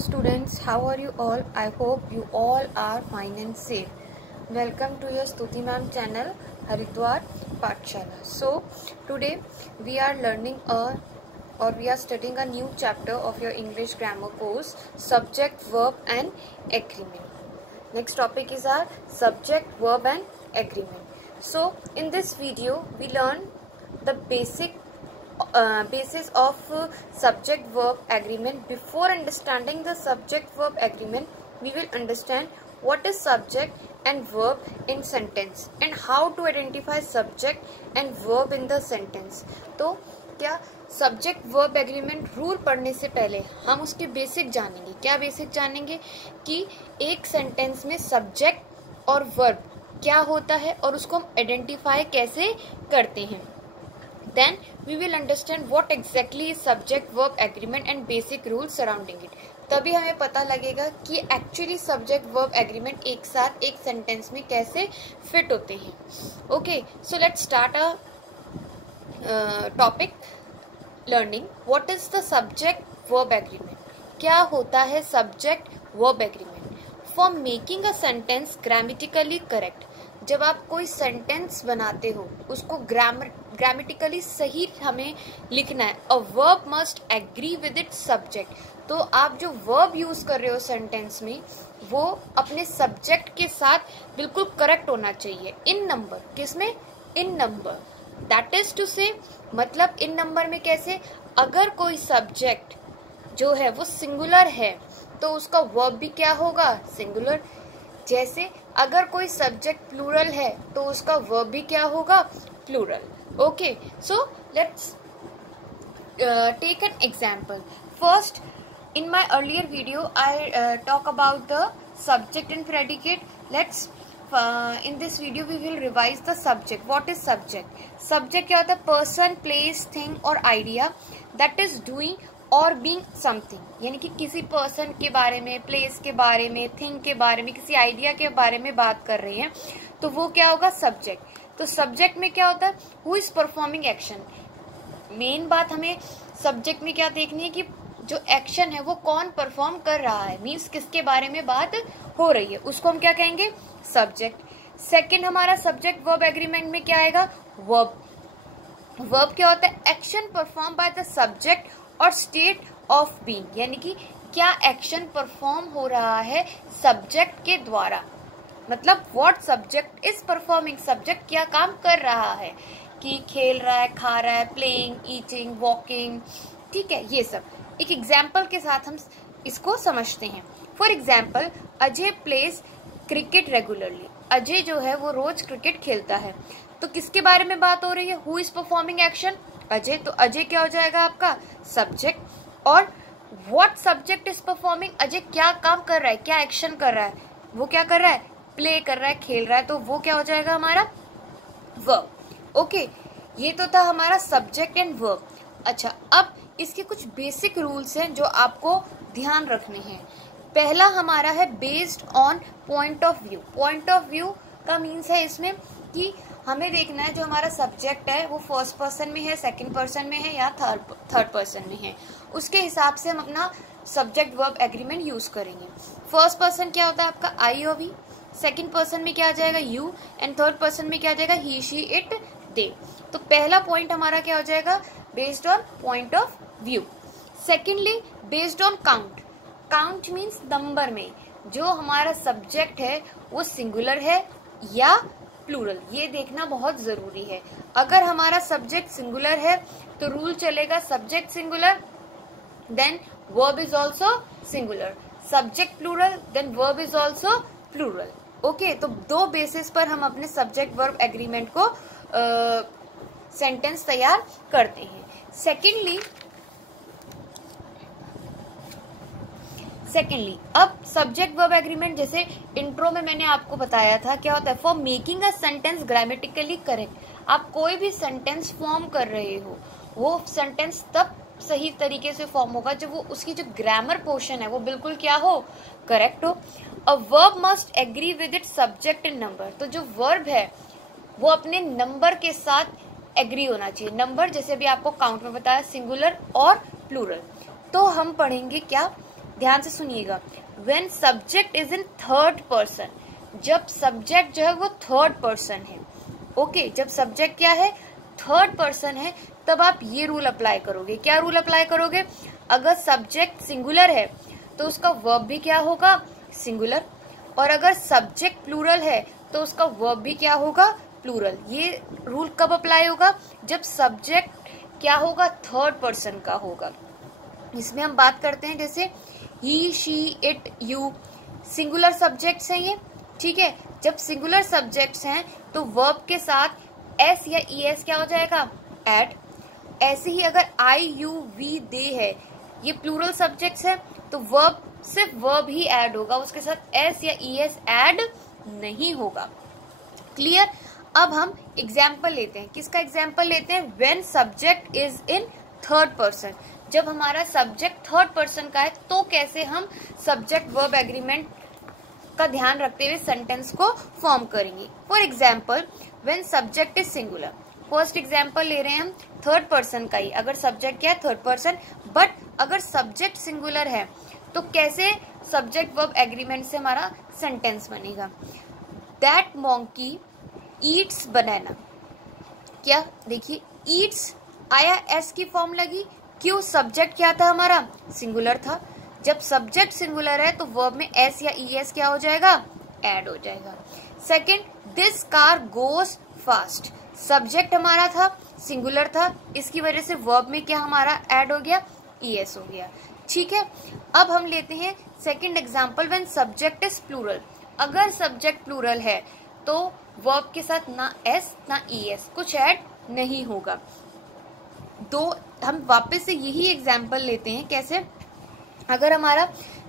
Students, how are you all? I hope you all are fine and safe. Welcome to your Stuti Ma'am channel, Haridwar Pathshala. So today we are learning we are studying a new chapter of your English grammar course, subject, verb and agreement. Next topic is our subject, verb and agreement. So in this video we learn the basis of subject verb agreement. Before understanding the subject verb agreement, we will understand what is subject and verb in sentence and how to identify subject and verb in the sentence. तो क्या subject verb agreement rule पढ़ने से पहले हम उसके basic जानेंगे. क्या basic जानेंगे कि एक सेंटेंस में सब्जेक्ट और वर्ब क्या होता है और उसको हम आइडेंटिफाई कैसे करते हैं. Then we will understand what exactly is subject verb agreement and basic rules surrounding it. तभी हमें पता लगेगा कि एक्चुअली सब्जेक्ट वर्ब एग्रीमेंट एक साथ एक सेंटेंस में कैसे फिट होते हैं. Okay, so let's start a topic learning what is the subject verb agreement. क्या होता है subject verb agreement? For making a sentence grammatically correct. जब आप कोई सेंटेंस बनाते हो उसको ग्रामेटिकली सही हमें लिखना है. A verb must agree with its subject. तो आप जो वर्ब यूज कर रहे हो सेंटेंस में वो अपने सब्जेक्ट के साथ बिल्कुल करेक्ट होना चाहिए. इन नंबर, किसमें? इन नंबर. दैट इज टू से मतलब इन नंबर में कैसे? अगर कोई सब्जेक्ट जो है वो सिंगुलर है तो उसका वर्ब भी क्या होगा? सिंगुलर. जैसे अगर कोई सब्जेक्ट प्लूरल है तो उसका वर्ब भी क्या होगा? Plural. Okay, so let's take an example. First, in my earlier video I talk about the subject and predicate. Let's in this video we will revise the subject. What is subject? Subject क्या होता है? person, place, thing और idea that is doing और being something. यानी कि किसी person के बारे में, place के बारे में, thing के बारे में, किसी idea के बारे में बात कर रहे हैं तो वो क्या होगा? subject. तो subject में क्या होता है? who is performing action. Main बात हमें subject में क्या देखनी है कि जो एक्शन है वो कौन परफॉर्म कर रहा है, मीन्स किसके बारे में बात हो रही है, उसको हम क्या कहेंगे? सब्जेक्ट. सेकंड, हमारा सब्जेक्ट वर्ब एग्रीमेंट में क्या आएगा? वर्ब. वर्ब क्या होता है? Action perform by the subject और स्टेट ऑफ बीइंग. यानी कि क्या एक्शन परफॉर्म हो रहा है सब्जेक्ट के द्वारा. मतलब what subject is performing. Subject क्या काम कर रहा है कि खेल रहा है, खा रहा है, प्लेइंग, ईटिंग, वॉकिंग. ठीक है, ये सब एक एग्जाम्पल के साथ हम इसको समझते हैं. For example, Ajay pledge cricket regularly. Ajay जो है वो रोज क्रिकेट खेलता है. तो किसके बारे में बात हो रही है? Who is performing action? Ajay. तो अजय क्या हो जाएगा आपका? सब्जेक्ट. और what subject is performing? Ajay क्या काम कर रहा है, क्या एक्शन कर रहा है? वो क्या कर रहा है? प्ले कर रहा है, खेल रहा है. तो वो क्या हो जाएगा? हमारा वर्ब. ओके, ये तो था हमारा सब्जेक्ट एंड वर्ब. अच्छा, अब इसके कुछ बेसिक रूल्स हैं जो आपको ध्यान रखने हैं. पहला हमारा है based on point of view. Point of view का मीन्स है इसमें कि हमें देखना है जो हमारा सब्जेक्ट है वो फर्स्ट पर्सन में है, सेकंड पर्सन में है या थर्ड पर्सन में है. उसके हिसाब से हम अपना सब्जेक्ट वर्ब एग्रीमेंट यूज करेंगे. फर्स्ट पर्सन क्या होता है आपका? आई और वी. सेकंड पर्सन में क्या आ जाएगा? यू. एंड थर्ड पर्सन में क्या आ जाएगा? ही, शी, इट, दे. तो पहला पॉइंट हमारा क्या हो जाएगा? Based on point of view. Secondly, based on count. Count means number में जो हमारा सब्जेक्ट है वो सिंगुलर है या प्लूरल, ये देखना बहुत जरूरी है. अगर हमारा सब्जेक्ट सिंगुलर है तो रूल चलेगा subject singular then verb is also singular. Subject plural then verb is also plural. Okay, तो दो बेसिस पर हम अपने सब्जेक्ट वर्ब एग्रीमेंट को सेंटेंस तैयार करते हैं. सेकेंडली अब सब्जेक्ट वर्ब एग्रीमेंट जैसे इंट्रो में मैंने आपको बताया था क्या होता है. For making a sentence grammatically correct. आप कोई भी सेंटेंस फॉर्म कर रहे हो वो सेंटेंस तब सही तरीके से फॉर्म होगा जब वो उसकी जो ग्रामर पोर्शन है वो बिल्कुल क्या हो? करेक्ट हो. A verb must agree with its subject in number. तो जो वर्ब है वो अपने नंबर के साथ एग्री होना चाहिए. नंबर जैसे भी आपको काउंट में बताया सिंगुलर और प्लूरल. तो हम पढ़ेंगे क्या? ध्यान से सुनिएगा, when subject is in third person, जब सब्जेक्ट जो है वो थर्ड पर्सन है, ओके, जब सब्जेक्ट क्या है, थर्ड पर्सन है, तब आप ये रूल अप्लाई करोगे। क्या रूल अप्लाई करोगे? अगर सब्जेक्ट सिंगुलर है तो उसका वर्ब भी क्या होगा, सिंगुलर, और अगर सब्जेक्ट प्लूरल है तो उसका वर्ब भी क्या होगा, प्लूरल। ये रूल कब अप्लाई होगा? जब सब्जेक्ट क्या होगा, थर्ड पर्सन का होगा। इसमें हम बात करते हैं जैसे he, she, it, you, singular subjects हैं ये, ठीक है। जब सिंगुलर सब्जेक्ट्स हैं तो वर्ब के साथ एस या ई एस क्या हो जाएगा, एड। ऐसे ही अगर आई, यू, वी, दे है, ये प्लूरल सब्जेक्ट्स है, तो वर्ब, सिर्फ वर्ब ही ऐड होगा, उसके साथ एस या ई एस ऐड नहीं होगा। क्लियर? अब हम एग्जाम्पल लेते हैं। किसका एग्जाम्पल लेते हैं? When subject is in third person, जब हमारा सब्जेक्ट थर्ड पर्सन का है तो कैसे हम सब्जेक्ट वर्ब एग्रीमेंट का ध्यान रखते हुए सेंटेंस को फॉर्म करेंगे। For example, when subject is singular, first example ले रहे हैं हम थर्ड पर्सन का ही। अगर सब्जेक्ट क्या है, थर्ड पर्सन, बट अगर सब्जेक्ट सिंगुलर है तो कैसे सब्जेक्ट वर्ब एग्रीमेंट से हमारा सेंटेंस बनेगा? दैट मोंकी ईट्स बनाना। क्या देखिए, ईट्स आया, एस की फॉर्म लगी, क्यों? सब्जेक्ट क्या था हमारा, सिंगुलर था। जब सब्जेक्ट सिंगुलर है तो वर्ब में एस या ई एस क्या हो जाएगा, ऐड हो जाएगा। Second, this car goes fast, subject हमारा था, सिंगुलर था, इसकी वजह से वर्ब में क्या हमारा ऐड हो गया, ई एस हो गया, ठीक है। अब हम लेते हैं second example, when subject is plural, अगर सब्जेक्ट प्लूरल है तो वर्ब के साथ ना एस ना ई एस, कुछ ऐड नहीं होगा। दो हम वापस से यही एग्जांपल लेते हैं, कैसे? अगर हमारा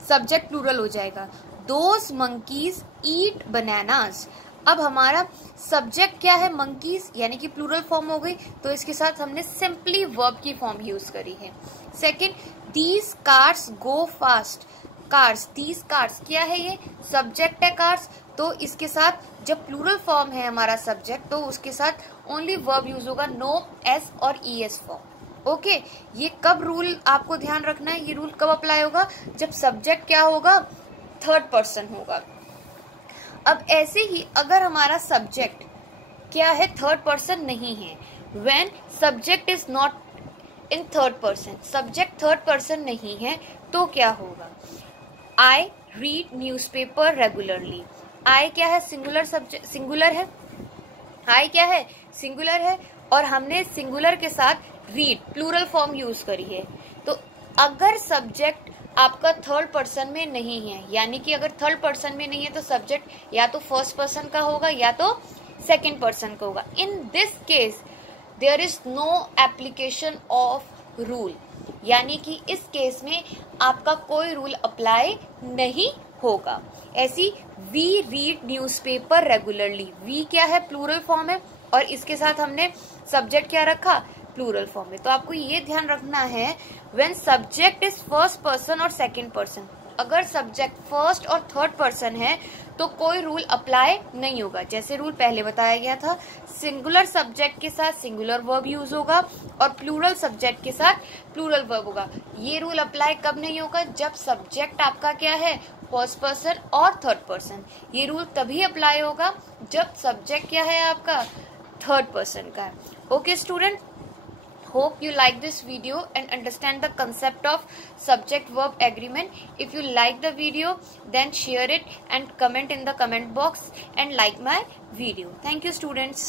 सब्जेक्ट प्लूरल हो जाएगा, दोज मंकीज ईट बनानास, अब हमारा सब्जेक्ट क्या है, मंकीज, यानी कि प्लूरल फॉर्म हो गई, तो इसके साथ हमने सिंपली वर्ब की फॉर्म यूज करी है। Second, these cars go fast, cars, these cars क्या है, ये सब्जेक्ट है कार्स, तो इसके साथ जब प्लूरल फॉर्म है हमारा सब्जेक्ट तो उसके साथ ओनली वर्ब यूज होगा, नो एस और ई एस फॉर्म, ओके। ये कब रूल आपको ध्यान रखना है, ये रूल कब अप्लाई होगा, जब सब्जेक्ट क्या होगा, थर्ड पर्सन होगा। अब ऐसे ही अगर हमारा सब्जेक्ट क्या है, थर्ड पर्सन नहीं है, when subject is not in third person, subject third person नहीं है तो क्या होगा? आई रीड न्यूज़पेपर रेगुलरली, आई क्या है, सिंगुलर सब्जेक्ट, सिंगुलर है, आई क्या है, सिंगुलर है, और हमने सिंगुलर के साथ रीड प्लूरल फॉर्म यूज करी है। तो अगर सब्जेक्ट आपका थर्ड पर्सन में नहीं है, यानी कि अगर थर्ड पर्सन में नहीं है तो सब्जेक्ट या तो फर्स्ट पर्सन का होगा या तो सेकंड पर्सन का होगा। In this case there is no application of rule, यानी कि इस केस में आपका कोई रूल अप्लाई नहीं होगा। ऐसी we read newspaper regularly, we क्या है, प्लूरल फॉर्म है, और इसके साथ हमने सब्जेक्ट क्या रखा, प्लूरल फॉर्म में। तो आपको ये ध्यान रखना है, when subject is first person और सेकंड पर्सन, अगर सब्जेक्ट फर्स्ट और थर्ड पर्सन है तो कोई रूल अप्लाई नहीं होगा। जैसे रूल पहले बताया गया था, सिंगुलर सब्जेक्ट के साथ सिंगुलर वर्ब यूज होगा और प्लूरल सब्जेक्ट के साथ प्लूरल वर्ब होगा। ये रूल अप्लाई कब नहीं होगा, जब सब्जेक्ट आपका क्या है, फर्स्ट पर्सन और थर्ड पर्सन। ये रूल तभी अप्लाई होगा जब सब्जेक्ट क्या है आपका, थर्ड पर्सन का है। Okay student, hope you like this video and understand the concept of subject verb agreement. If you like the video, then share it and comment in the comment box and like my video. Thank you students.